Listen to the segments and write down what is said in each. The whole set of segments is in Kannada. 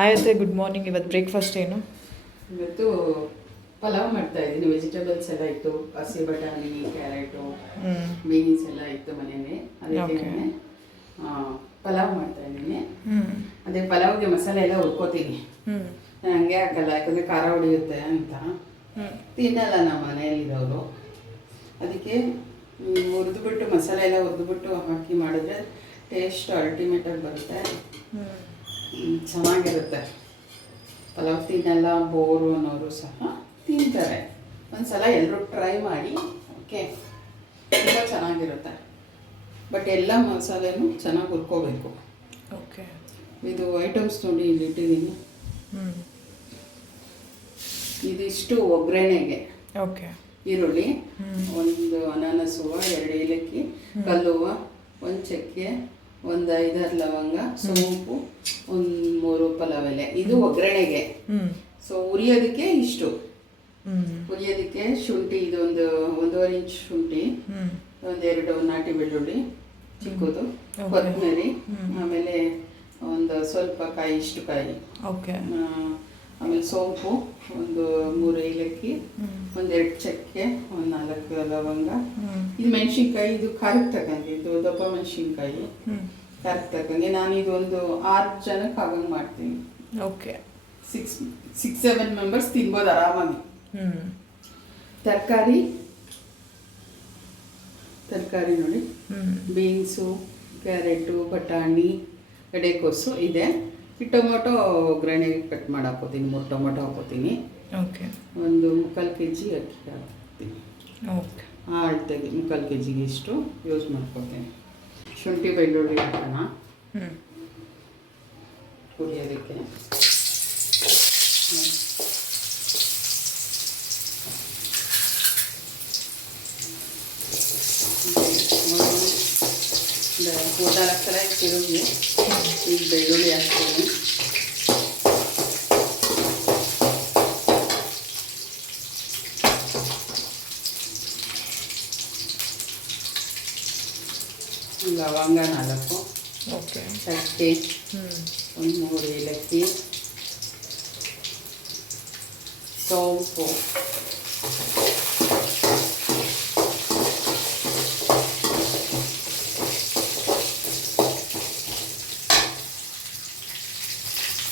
ಆಯ್ತು, ಗುಡ್ ಮಾರ್ನಿಂಗ್. ಇವತ್ತು ಬ್ರೇಕ್ಫಾಸ್ಟ್ ಏನು? ಇವತ್ತು ಪಲಾವ್ ಮಾಡ್ತಾ ಇದ್ದೀನಿ. ವೆಜಿಟೇಬಲ್ಸ್ ಎಲ್ಲ ಇತ್ತು, ಹಸಿ ಬಟಾಣಿ, ಕ್ಯಾರೆಟು, ಬೀನ್ಸ್ ಎಲ್ಲ ಇತ್ತು ಮನೆಯಲ್ಲೇ. ಅದಕ್ಕೆ ಪಲಾವ್ ಮಾಡ್ತಾ ಇದ್ದೀನಿ. ಅದೇ ಪಲಾವ್ಗೆ ಮಸಾಲೆ ಎಲ್ಲ ಹುರ್ಕೋತೀನಿ. ಹಂಗೆ ಹಾಕಲ್ಲ, ಯಾಕಂದರೆ ಖಾರ ಹೊಡಿಯುತ್ತೆ ಅಂತ ತಿನ್ನಲ್ಲ ನಮ್ಮ ಮನೆಯಲ್ಲಿರೋರು. ಅದಕ್ಕೆ ಹುರಿದ್ಬಿಟ್ಟು ಮಸಾಲೆ ಎಲ್ಲ ಹುರಿದ್ಬಿಟ್ಟು ಹಾಕಿ ಮಾಡಿದ್ರೆ ಟೇಸ್ಟ್ ಅಲ್ಟಿಮೇಟಾಗಿ ಬರುತ್ತೆ, ಚೆನ್ನಾಗಿರುತ್ತೆ. ಪಲಾವ್ ತಿನ್ನಲ್ಲ ಬೋರು ಅನ್ನೋರು ಸಹ ತಿಂತಾರೆ. ಒಂದ್ಸಲ ಎಲ್ಲರೂ ಟ್ರೈ ಮಾಡಿ, ಓಕೆ, ತುಂಬ ಚೆನ್ನಾಗಿರುತ್ತೆ. ಬಟ್ ಎಲ್ಲ ಮಸಾಲೆನೂ ಚೆನ್ನಾಗಿ ಹುರ್ಕೋಬೇಕು. ಓಕೆ, ಇದು ಐಟಮ್ಸ್ ನೋಡಿ ಇಲ್ಲಿ ಇಟ್ಟಿದ್ದೀನಿ. ಇದಿಷ್ಟು ಒಗ್ಗರಣೆಗೆ. ಓಕೆ, ಈರುಳ್ಳಿ, ಒಂದು ಅನಾನಸ್ ಹೂವು, 2 ಏಲಕ್ಕಿ, ಕಲ್ಲುವ, 1 ಚಕ್ಕೆ, ಒಂದು 5-6 ಲವಂಗ, ಸೋಂಪು, 1-3 ಪಲಾವ್ ಎಲೆ. ಇದು ಒಗ್ಗರಣೆಗೆ. ಸೊ ಉರಿಯೋದಕ್ಕೆ ಇಷ್ಟು. ಉರಿಯೋದಕ್ಕೆ ಶುಂಠಿ, ಇದೊಂದು 1.5 ಇಂಚ್ ಶುಂಠಿ, 1-2 ನಾಟಿ ಬೆಳ್ಳುಳ್ಳಿ ಚಿಕ್ಕದು, ಕೊತ್ತಂಬರಿ, ಆಮೇಲೆ ಒಂದು ಸ್ವಲ್ಪ ಕಾಯಿ, ಇಷ್ಟು ಕಾಯಿ. ಓಕೆ. ಆಮೇಲೆ ಸೋಂಪು, ಒಂದು 3 ಏಲಕ್ಕಿ, 1-2 ಚಕ್ಕೆ, 1-4 ಲವಂಗ. ಇದು ಮೆಣಸಿನ್ಕಾಯಿ, ಇದು ಖಾರಕ್ಕೆ ತಕ್ಕಂಗೆ, ಇದು ದಪ್ಪ ಮೆಣಸಿನ್ಕಾಯಿ ಖಾರಕ್ಕೆ ತಕ್ಕಂಗೆ. ನಾನು ಇದೊಂದು 6 ಜನಕ್ಕೆ ಆಗಂಗೆ ಮಾಡ್ತೀನಿ. ಓಕೆ, 6-7 ಮೆಂಬರ್ಸ್ ತಿನ್ಬೋದು ಆರಾಮಾಗಿ. ತರಕಾರಿ ನೋಡಿ, ಬೀನ್ಸು, ಕ್ಯಾರೆಟು, ಬಟಾಣಿ, ಎಡೆಕೋಸು ಇದೆ. ಈ ಟೊಮೊಟೊ ಒಗ್ಗರಣೆಗೆ ಕಟ್ ಮಾಡಿ ಹಾಕೋತೀನಿ. 3 ಟೊಮೊಟೊ ಹಾಕೋತೀನಿ. ಓಕೆ. ಒಂದು 3/4 kg ಅಕ್ಕಿ ಹಾಕ್ತೀನಿ. ಓಕೆ, ಅಳತೆಗೆ 3/4 kgಗೆ ಇಷ್ಟು ಯೂಸ್ ಮಾಡ್ಕೊತೀನಿ. ಶುಂಠಿ ಬೆಳ್ಳುಳ್ಳಿ ಹಾಕೋಣ ಕುಡಿಯೋದಕ್ಕೆ. ಕೂದಲು ಸಲ ತಿರುಗಿ ಈಗ ಬೆಳ್ಳುಳ್ಳಿ ಹಾಕ್ತೀನಿ. ಲವಂಗ 4, ಓಕೆ, ಚಕ್ಕೆ, 1-3 ಏಲಕ್ಕಿ, ಸೋಂಪು,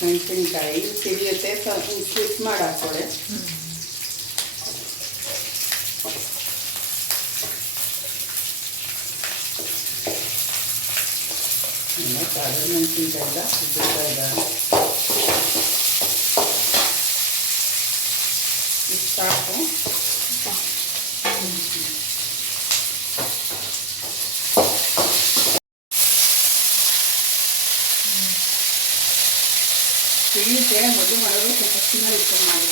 ಮೆಣಸಿನ್ಕಾಯಿ ಸಿಡಿಯುತ್ತೆ, ಸ್ವಿಚ್ ಮಾಡಿ ಹಾಕೊಡೆ. ಸಾಧಾರಣ ಮೆಣಸಿನ್ಕಾಯಿ ಇಲ್ಲ, ಬಿಡ್ತಾ ಇದ್ದಾರೆ. ಇಷ್ಟು ಸಾಕು. ಸಿಡಿಯುತ್ತೆ, ಮೊದಲು ಮಾಡೋದು ಸ್ವಲ್ಪ ಸಿಮ್ಮಲ್ಲಿ ಇಟ್ಕೊಂಡು ಮಾಡಿ.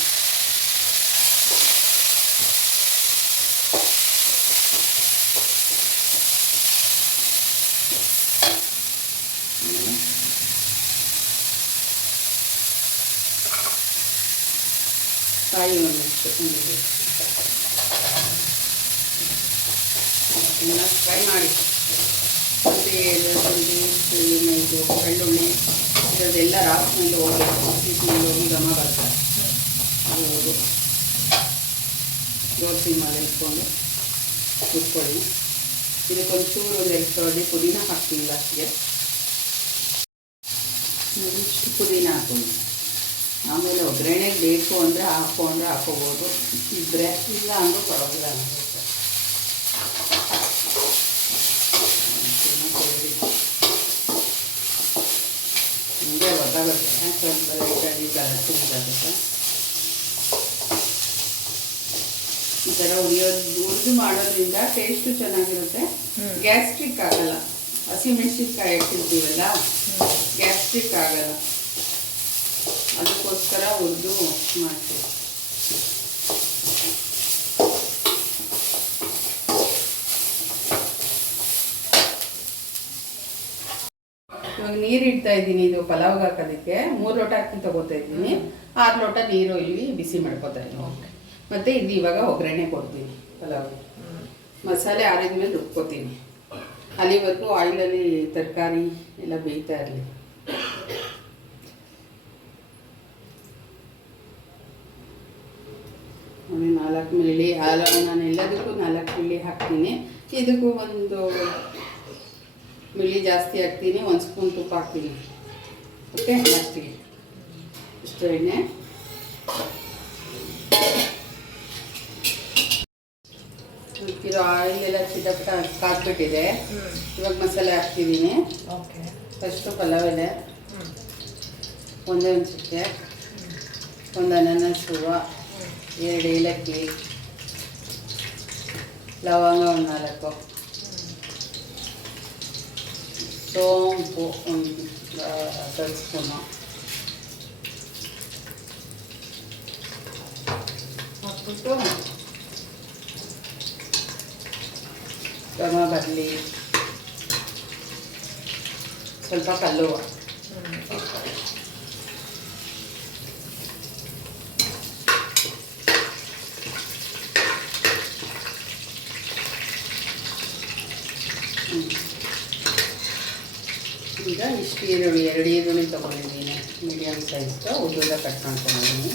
ಕಾಯಿ ಒಂದಿಷ್ಟು ಫ್ರೈ ಮಾಡಿ. ಶುಂಠಿ, ಇದು ಬೆಳ್ಳುಳ್ಳಿ ಇದೆಲ್ಲ ರಾಸ್ನಲ್ಲಿ ಹೋಗಬೇಕು. ಸ್ವೀಟ್ನಲ್ಲಿ ಹೋಗಿ ಘಮ ಬರ್ತದೆ. ಅದು ದೋಸೆ ಮೇಲೆ ಇಟ್ಕೊಂಡು ಕುತ್ಕೊಳ್ಳಿ. ಇದಕ್ಕೊಂಚೂರು 1-2 ಕಡ್ಡಿ ಪುದೀನ ಹಾಕ್ತೀನಿ ಲಾಸ್ಟ್ಗೆ. ಇಷ್ಟು ಪುದೀನ ಹಾಕೊಂಡು ಆಮೇಲೆ ಒಗ್ಗರಣೆಗೆ ಬೇಕು ಅಂದರೆ ಹಾಕೋಬೋದು, ಇದ್ದರೆ ಇಲ್ಲ ಅಂದರೂ ಪರವಾಗಿಲ್ಲ ಅನಿಸುತ್ತೆ. ಹಂಗೆ ಗೊತ್ತಾಗುತ್ತೆ, ಸ್ವಲ್ಪ ಲೈಟಾಗಿ ಕಲರ್ಸಿರುತ್ತೆ. ಈ ಥರ ಹುರಿದು ಮಾಡೋದ್ರಿಂದ ಟೇಸ್ಟು ಚೆನ್ನಾಗಿರುತ್ತೆ, ಗ್ಯಾಸ್ಟ್ರಿಕ್ ಆಗಲ್ಲ. ಹಸಿಮೆಣಸಿನ್ಕಾಯಿ ಇಟ್ಟಿರ್ತೀವಲ್ಲ, ಗ್ಯಾಸ್ಟ್ರಿಕ್ ಆಗಲ್ಲ. ಅದಕ್ಕೋಸ್ಕರ ಹುರಿದು ಮಾಡ್ತೀವಿ. ಇವಾಗ ನೀರು ಇಡ್ತಾ ಇದ್ದೀನಿ. ಇದು ಪಲಾವ್ಗೆ ಹಾಕೋದಕ್ಕೆ 3 ಲೋಟ ಅಕ್ಕಿ ತಗೋತಾ ಇದ್ದೀನಿ. 6 ಲೋಟ ನೀರು ಇಲ್ಲಿ ಬಿಸಿ ಮಾಡ್ಕೋತಾ ಇದ್ದೀನಿ. ಮತ್ತು ಇದು ಇವಾಗ ಒಗ್ಗರಣೆ ಕೊಡ್ತೀನಿ ಪಲಾವ್ಗೆ. ಮಸಾಲೆ ಆರಿದ ಮೇಲೆ ರುಬ್ಕೋತೀನಿ. ಅಲ್ಲಿವರೆಗೂ ಆಯಿಲಲ್ಲಿ ತರಕಾರಿ ಎಲ್ಲ ಬೇಯ್ತಾ ಇರಲಿ. 4 ಮಿಲಿ ನಾನು ಎಲ್ಲದಕ್ಕೂ 4 ಮಿಲಿ ಹಾಕ್ತೀನಿ. ಇದಕ್ಕೂ 1 ಮಿಲಿ ಜಾಸ್ತಿ ಹಾಕ್ತೀನಿ. 1 ಸ್ಪೂನ್ ತುಪ್ಪ ಹಾಕ್ತೀನಿ. ಓಕೆ, ಲಾಸ್ಟಿಗೆ ಇಷ್ಟು ಎಣ್ಣೆ. ಇರೋ ಆಯಿಲ್ ಎಲ್ಲ ಚಿಟಪಟ ಕಾದ್ಬಿಟ್ಟಿದೆ. ಇವಾಗ ಮಸಾಲೆ ಹಾಕ್ತಿದ್ದೀನಿ. ಓಕೆ. ಫಸ್ಟು ಪಲಾವ್ ಎಲೆ, ಒಂದೇ ಒಂದು ಚಕ್ಕೆ, 1 ಅನಾನಸ್ ಹೂವು, 2 ಏಲಕ್ಕಿ, ಲವಂಗ 1 4, ಸೋಂಪು 1 ಸ್ಪೂನು ಹಾಕ್ಬಿಟ್ಟು ಘಮ ಬರಲಿ. ಸ್ವಲ್ಪ ಕಲ್ಲುವ, ಈಗ ಇಷ್ಟು ಈರುಳ್ಳಿ 2 ಈರುಳ್ಳಿ ತೊಗೊಂಡಿದ್ದೀನಿ. ಮೀಡಿಯಮ್ ಸೈಜ್ ಉದ್ದುದ ಕಟ್ ಮಾಡ್ಕೊಂಡಿದ್ದೀನಿ.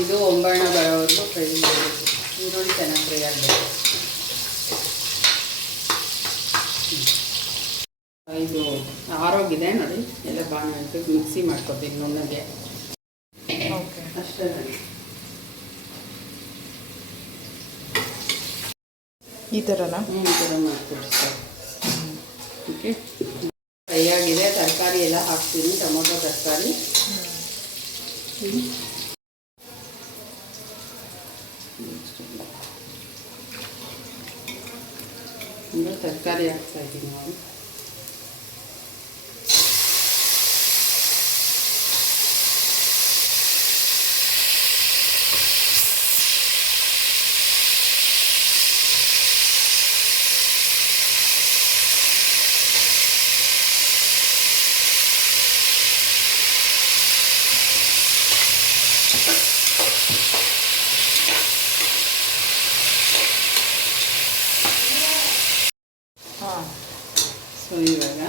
ಇದು ಒಂಬಣ್ಣ ಬರೋವರೆಗೂ ಫ್ರೈ ಮಾಡಬೇಕು. ಈರುಳ್ಳಿ ಚೆನ್ನಾಗಿ ಫ್ರೈ ಆಗಬೇಕು. ಇದು ಆರೋಗಿದೆ ನೋಡಿ, ಎಲ್ಲ ಬಾಣಂತ ಮಿಕ್ಸಿ ಮಾಡ್ಕೊತೀನಿ ನುಣ್ಣಗೆ. ಓಕೆ. ಅಷ್ಟೇ ನೋಡಿ, ಈ ಥರನಾ? ಈ ಥರ ಮಾಡ್ಕೊಡಿ ಸರ್. ಓಕೆ, ಫ್ರೈ ಆಗಿದೆ. ತರಕಾರಿ ಎಲ್ಲ ಹಾಕ್ತೀನಿ, ಟೊಮೊಟೊ ತರಕಾರಿ. ತರಕಾರಿ ಹಾಕ್ತಾ ಇದ್ದೀನಿ ನಾವು. ಸೊ ಇವಾಗ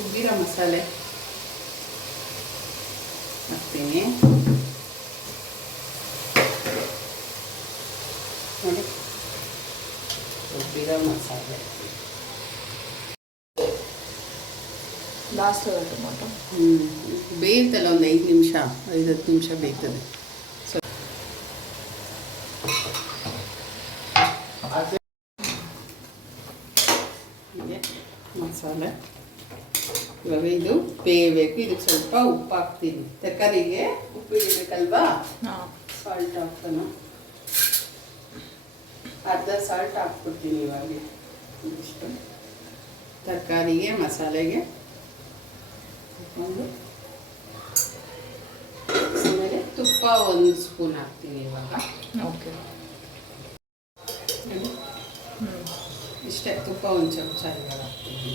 ಉಬ್ಬಿರೋ ಮಸಾಲೆ ಹಾಕ್ತೀನಿ ನೋಡಿ. ಉಬ್ಬಿರೋ ಮಸಾಲೆ ಲಾಸ್ಟ್ ಟೊಮೊಟೊ ಬೇಯ್ತಲ್ಲ, ಒಂದು 5 ನಿಮಿಷ 5-10 ನಿಮಿಷ ಬೇಯ್ತದೆ. ಸೊ ಮಸಾಲೆ ಇವಾಗ ಇದು ಬೇಯಬೇಕು. ಇದಕ್ಕೆ ಸ್ವಲ್ಪ ಉಪ್ಪು ಹಾಕ್ತೀನಿ. ತರಕಾರಿಗೆ ಉಪ್ಪು ಇಡಬೇಕಲ್ವಾ, ಸಾಲ್ಟ್ ಹಾಕ್ತಾನು. ಅರ್ಧ ಸಾಲ್ಟ್ ಹಾಕ್ಬಿಡ್ತೀನಿ ಇವಾಗ. ಇದಿಷ್ಟು ತರಕಾರಿಗೆ ಮಸಾಲೆಗೆ ಹಾಕ್ಕೊಂಡು ಆಮೇಲೆ ತುಪ್ಪ 1 ಸ್ಪೂನ್ ಹಾಕ್ತೀನಿ ಇವಾಗ. ಓಕೆ. ಇಷ್ಟೇ, ತುಪ್ಪ 1 ಚಮಚ ಇವಾಗ ಹಾಕ್ತೀನಿ.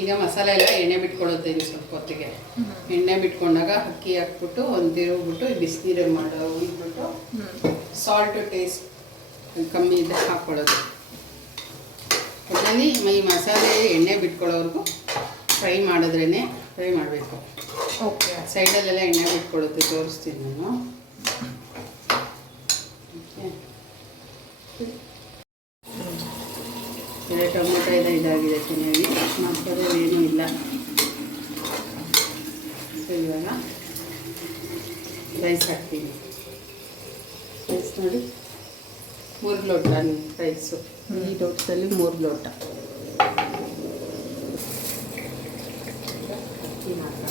ಈಗ ಮಸಾಲೆ ಎಲ್ಲ ಎಣ್ಣೆ ಬಿಟ್ಕೊಳ್ಳುತ್ತೆ. ಇನ್ನು ಸ್ವಲ್ಪ ಹೊತ್ತಿಗೆ ಎಣ್ಣೆ ಬಿಟ್ಕೊಂಡಾಗ ಅಕ್ಕಿ ಹಾಕ್ಬಿಟ್ಟು ಒಂದು ತಿರುಗ್ಬಿಟ್ಟು ಬಿಸಿನೀರು ಮಾಡೋ ಇಟ್ಬಿಟ್ಟು ಸಾಲ್ಟ್ ಟೇಸ್ಟ್ ಕಮ್ಮಿ ಇದ್ದರೆ ಹಾಕ್ಕೊಳ್ಳೋದು. ಒಟ್ಟಲ್ಲಿ ಈ ಮಸಾಲೆ ಎಣ್ಣೆ ಬಿಟ್ಕೊಳ್ಳೋವರೆಗೂ ಫ್ರೈ ಮಾಡಬೇಕು. ಓಕೆ. ಸೈಡಲ್ಲೆಲ್ಲ ಎಣ್ಣೆ ಬಿಟ್ಕೊಳ್ಳುತ್ತೆ, ತೋರಿಸ್ತೀನಿ ನಾನು. ಓಕೆ, ಟೊಮೊಟೊ ಎಲ್ಲ ಇದಾಗಿದೆ ಚೆನ್ನಾಗಿ, ಮಸಾಲೆ ಏನೂ ಇಲ್ಲ. ಸೊ ಇವಾಗ ರೈಸ್ ಹಾಕ್ತೀನಿ. ರೈಸ್ ನೋಡಿ, 3 ಲೋಟ ರೈಸು. ಈ ಲೋಟದಲ್ಲಿ 3 ಲೋಟ ಅಕ್ಕಿ ಮಾತ್ರ.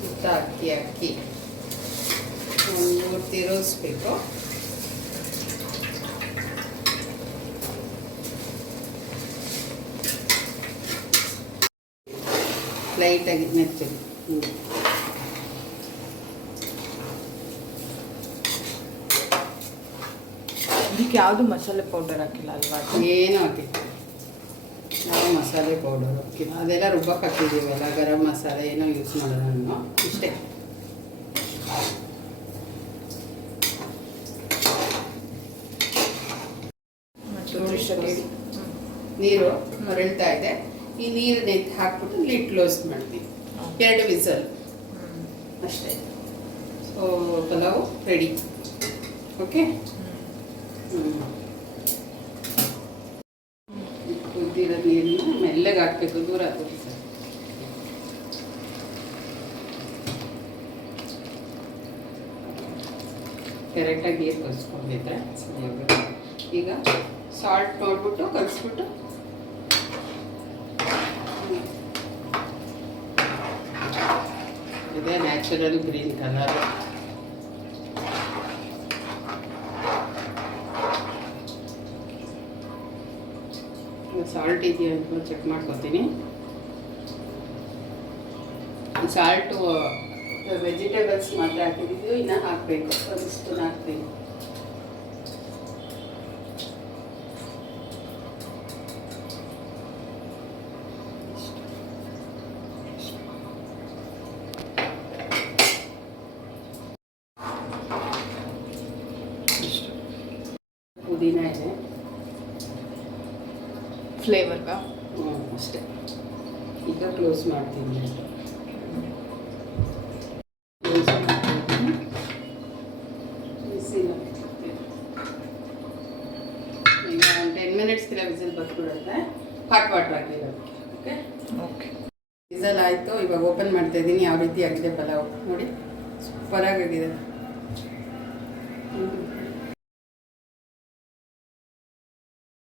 ಸುತ್ತ ಅಕ್ಕಿ ಒಂದು ತಿರುಗಿಸ್ಬೇಕು. ಲೈಟಾಗಿ ಮೆತ್ತಗೆ. ಇದಕ್ಕೆ ಯಾವುದು ಮಸಾಲೆ ಪೌಡರ್ ಹಾಕಿಲ್ಲ ಅಲ್ವಾ? ಏನೂ ಹಾಕಿಲ್ಲ, ನಾವು ಮಸಾಲೆ ಪೌಡರ್ ಹಾಕಿಲ್ಲ. ಅದೆಲ್ಲ ರುಬ್ಬಕ್ಕೆ ಹಾಕಿದ್ದೀವಲ್ಲ, ಗರಂ ಮಸಾಲೆ ಏನೋ ಯೂಸ್ ಮಾಡೋಣ ನಾನು. ಇಷ್ಟೇ. ನೀರು ಹೊರಳ್ತಾ ಇದೆ. ಈ ನೀರನ್ನ ಎತ್ತಿ ಹಾಕ್ಬಿಟ್ಟು ಲಿಡ್ ಕ್ಲೋಸ್ ಮಾಡ್ತೀವಿ. 2 ವಿಸಲ್ ಅಷ್ಟೇ. So pulao ready. ಓಕೆ. ಕುದ್ದಿರೋ ನೀರನ್ನ ಮೆಲ್ಲಗೆ ಹಾಕಬೇಕು, ದೂರ ಹಾಕಬೇಕು ಸರ್. ಕರೆಕ್ಟಾಗಿ ನೀರು ಕಲಿಸ್ಕೊಂಡಿದ್ರೆ ಸರಿಯಾಗುತ್ತೆ. ಈಗ ಸಾಲ್ಟ್ ನೋಡ್ಬಿಟ್ಟು ಕಲಿಸ್ಬಿಟ್ಟು ಇದೇ ನ್ಯಾಚುರಲ್ ಗ್ರೀನ್ ಕಲರ್. ಸಾಲ್ಟ್ ಇದೆಯಾ ಅಂತ ಚೆಕ್ ಮಾಡ್ಕೊತೀನಿ. ಸಾಲ್ಟು ವೆಜಿಟೇಬಲ್ಸ್ ಮಾತ್ರ ಹಾಕಿದ್ದು, ಇನ್ನೂ ಹಾಕಬೇಕು, ಒಂದು ಸ್ಪೂನ್ ಹಾಕ್ತೀನಿ. ಪುದೀನ ಇದೆ, ಫ್ಲೇವರ್ಗಾ? ಅಷ್ಟೇ. ಈಗ ಕ್ಲೋಸ್ ಮಾಡ್ತೀನಿ. ಕ್ಲೋಸ್ ಮಾಡ್ತೀನಿ, ಬಿಸಿಲ್ ಹಾಕ್ತೀನಿ. ಈಗ 10 ಮಿನಿಟ್ಸ್ಗೆಲ್ಲ ವಿಸಿಲ್ ಬರ್ಬಿಡುತ್ತೆ. ಹಾಟ್ ವಾಟರ್ ಹಾಕಿರೋದು. Okay okay. ವಿಸಲ್ ಆಯಿತು. ಇವಾಗ ಓಪನ್ ಮಾಡ್ತಾ ಇದ್ದೀನಿ. ಯಾವ ರೀತಿ ಆಗಿದೆ ಪಲಾವ್ ನೋಡಿ, ಸೂಪರಾಗಿ ಆಗಿದೆ.